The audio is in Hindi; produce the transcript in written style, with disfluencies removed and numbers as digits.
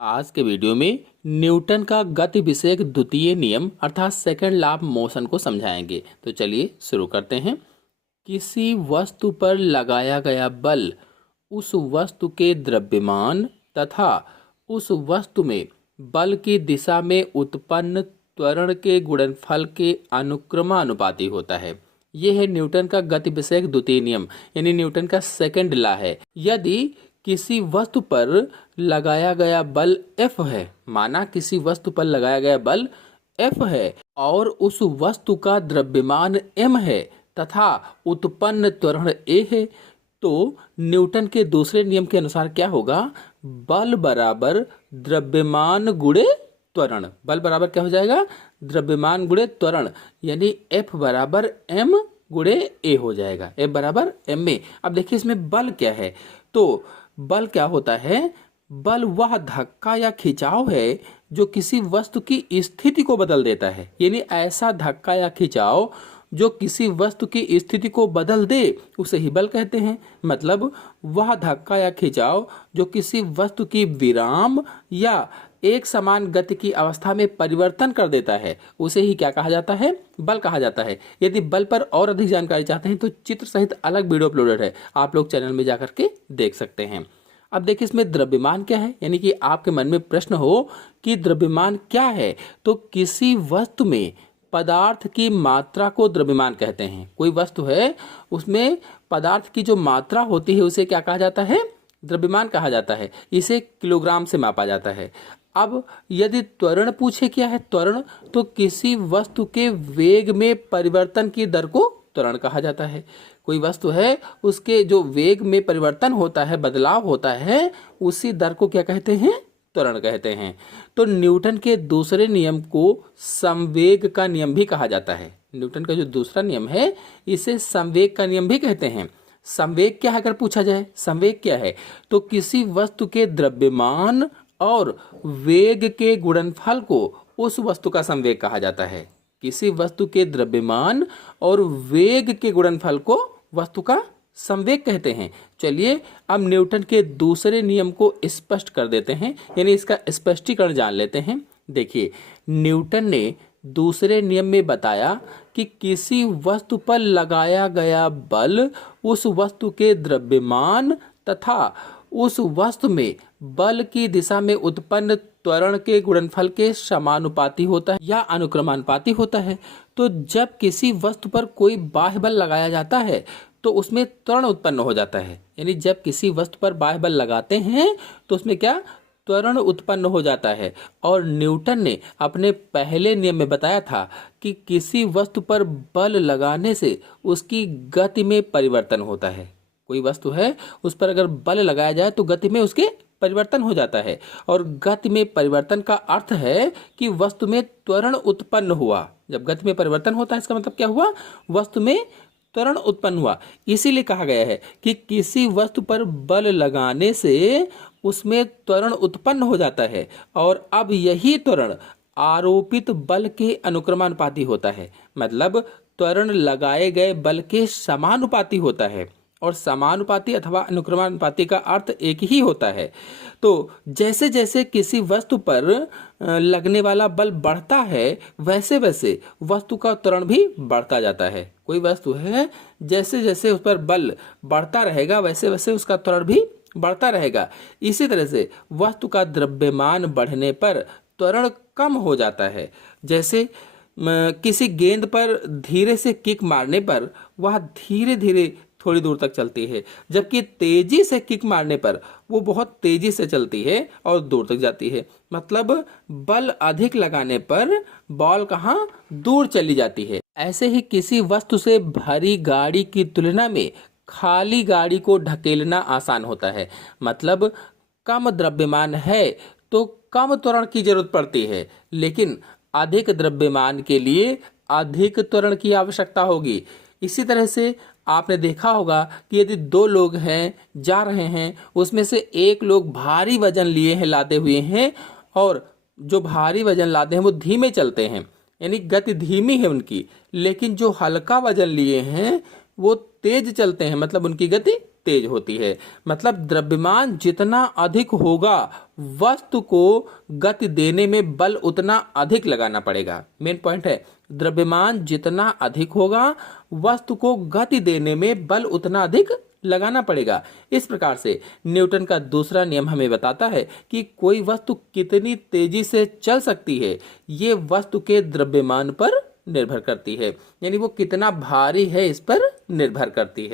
आज के वीडियो में न्यूटन का गति विषयक द्वितीय नियम अर्थात सेकंड लॉ ऑफ मोशन को समझाएंगे। तो चलिए शुरू करते हैं। किसी वस्तु पर लगाया गया बल उस वस्तु के द्रव्यमान तथा उस वस्तु में बल की दिशा में उत्पन्न त्वरण के गुणनफल के अनुक्रमानुपाती होता है। यह है न्यूटन का गति विषयक द्वितीय नियम, यानी न्यूटन का सेकंड लॉ है। यदि किसी वस्तु पर लगाया गया बल F है, माना किसी वस्तु पर लगाया गया बल F है और उस वस्तु का द्रव्यमान m है तथा उत्पन्न त्वरण a है, तो न्यूटन के दूसरे नियम के अनुसार क्या होगा? बल बराबर द्रव्यमान गुणे त्वरण। बल बराबर क्या हो जाएगा? द्रव्यमान गुणे त्वरण, यानी F बराबर m गुणे a हो जाएगा। F बराबर m में। अब देखिए इसमें बल क्या है। तो बल क्या होता है? बल वह धक्का या खिंचाव है जो किसी वस्तु की स्थिति को बदल देता है, यानी ऐसा धक्का या खिंचाव जो किसी वस्तु की स्थिति को बदल दे उसे ही बल कहते हैं। मतलब वह धक्का या खिंचाव जो किसी वस्तु की विराम या एक समान गति की अवस्था में परिवर्तन कर देता है उसे ही क्या कहा जाता है? बल कहा जाता है। यदि बल पर और अधिक जानकारी चाहते हैं तो चित्र सहित अलग वीडियो अपलोडेड है, आप लोग चैनल में जाकर के देख सकते हैं। अब देखिए इसमें द्रव्यमान क्या है, यानी कि आपके मन में प्रश्न हो कि द्रव्यमान क्या है, तो किसी वस्तु में पदार्थ की मात्रा को द्रव्यमान कहते हैं। कोई वस्तु है उसमें पदार्थ की जो मात्रा होती है उसे क्या कहा जाता है? द्रव्यमान कहा जाता है। इसे किलोग्राम से मापा जाता है। अब यदि त्वरण पूछे क्या है त्वरण, तो किसी वस्तु के वेग में परिवर्तन की दर को त्वरण कहा जाता है। कोई वस्तु है उसके जो वेग में परिवर्तन होता है, बदलाव होता है, उसी दर को क्या कहते हैं? त्वरण कहते हैं। तो न्यूटन के दूसरे नियम को संवेग का नियम भी कहा जाता है। न्यूटन का जो दूसरा नियम है इसे संवेग का नियम भी कहते हैं। संवेग क्या है अगर पूछा जाए? संवेग क्या है? तो किसी वस्तु के द्रव्यमान और वेग के गुणनफल को उस वस्तु का संवेग कहा जाता है। किसी वस्तु के द्रव्यमान और वेग के गुणनफल को वस्तु का संवेग कहते हैं। चलिए अब न्यूटन के दूसरे नियम को स्पष्ट कर देते हैं, यानी इसका स्पष्टीकरण जान लेते हैं। देखिए न्यूटन ने दूसरे नियम में बताया कि किसी वस्तु पर लगाया गया बल उस वस्तु के द्रव्यमान तथा उस वस्तु में बल की दिशा में उत्पन्न त्वरण के गुणनफल के समानुपाती होता है या अनुक्रमानुपाती होता है। तो जब किसी वस्तु पर कोई बाह्य बल लगाया जाता है तो उसमें त्वरण उत्पन्न हो जाता है, यानी जब किसी वस्तु पर बाह्य बल लगाते हैं तो उसमें क्या? त्वरण उत्पन्न हो जाता है। और न्यूटन ने अपने पहले नियम में बताया था कि किसी वस्तु पर बल लगाने से उसकी गति में परिवर्तन होता है। कोई वस्तु है उस पर अगर बल लगाया जाए तो गति में उसके परिवर्तन हो जाता है, और गति में परिवर्तन का अर्थ है कि वस्तु में त्वरण उत्पन्न हुआ। जब गति में परिवर्तन होता है इसका मतलब क्या हुआ? वस्तु में त्वरण उत्पन्न हुआ। इसीलिए कहा गया है कि किसी वस्तु पर बल लगाने से उसमें त्वरण उत्पन्न हो जाता है, और अब यही त्वरण आरोपित बल के अनुक्रमानुपाती होता है। मतलब त्वरण लगाए गए बल के समानुपाती होता है, और समानुपाती अथवा अनुक्रमानुपाती का अर्थ एक ही होता है। तो जैसे जैसे किसी वस्तु पर लगने वाला बल बढ़ता है वैसे वैसे वस्तु का त्वरण भी बढ़ता जाता है। कोई वस्तु है जैसे जैसे उस पर बल बढ़ता रहेगा वैसे वैसे उसका त्वरण भी बढ़ता रहेगा। इसी तरह से वस्तु का द्रव्यमान बढ़ने पर त्वरण कम हो जाता है। जैसे किसी गेंद पर धीरे से किक मारने पर वह धीरे धीरे थोड़ी दूर तक चलती है, जबकि तेजी से किक मारने पर वो बहुत तेजी से चलती है और दूर तक जाती है। मतलब बल अधिक लगाने पर बॉल कहाँ? दूर चली जाती है। ऐसे ही किसी वस्तु से भरी गाड़ी की तुलना में खाली गाड़ी को ढकेलना आसान होता है। मतलब कम द्रव्यमान है तो कम त्वरण की जरूरत पड़ती है, लेकिन अधिक द्रव्यमान के लिए अधिक त्वरण की आवश्यकता होगी। इसी तरह से आपने देखा होगा कि यदि दो लोग हैं जा रहे हैं, उसमें से एक लोग भारी वजन लिए हैं, लादे हुए हैं, और जो भारी वजन लादे हैं वो धीमे चलते हैं, यानी गति धीमी है उनकी। लेकिन जो हल्का वजन लिए हैं वो तेज चलते हैं, मतलब उनकी गति तेज होती है। मतलब द्रव्यमान जितना अधिक होगा वस्तु को गति देने में बल उतना अधिक लगाना पड़ेगा। मेन पॉइंट है, द्रव्यमान जितना अधिक होगा वस्तु को गति देने में बल उतना अधिक लगाना पड़ेगा। इस प्रकार से न्यूटन का दूसरा नियम हमें बताता है कि कोई वस्तु कितनी तेजी से चल सकती है ये वस्तु के द्रव्यमान पर निर्भर करती है, यानी वो कितना भारी है इस पर निर्भर करती है।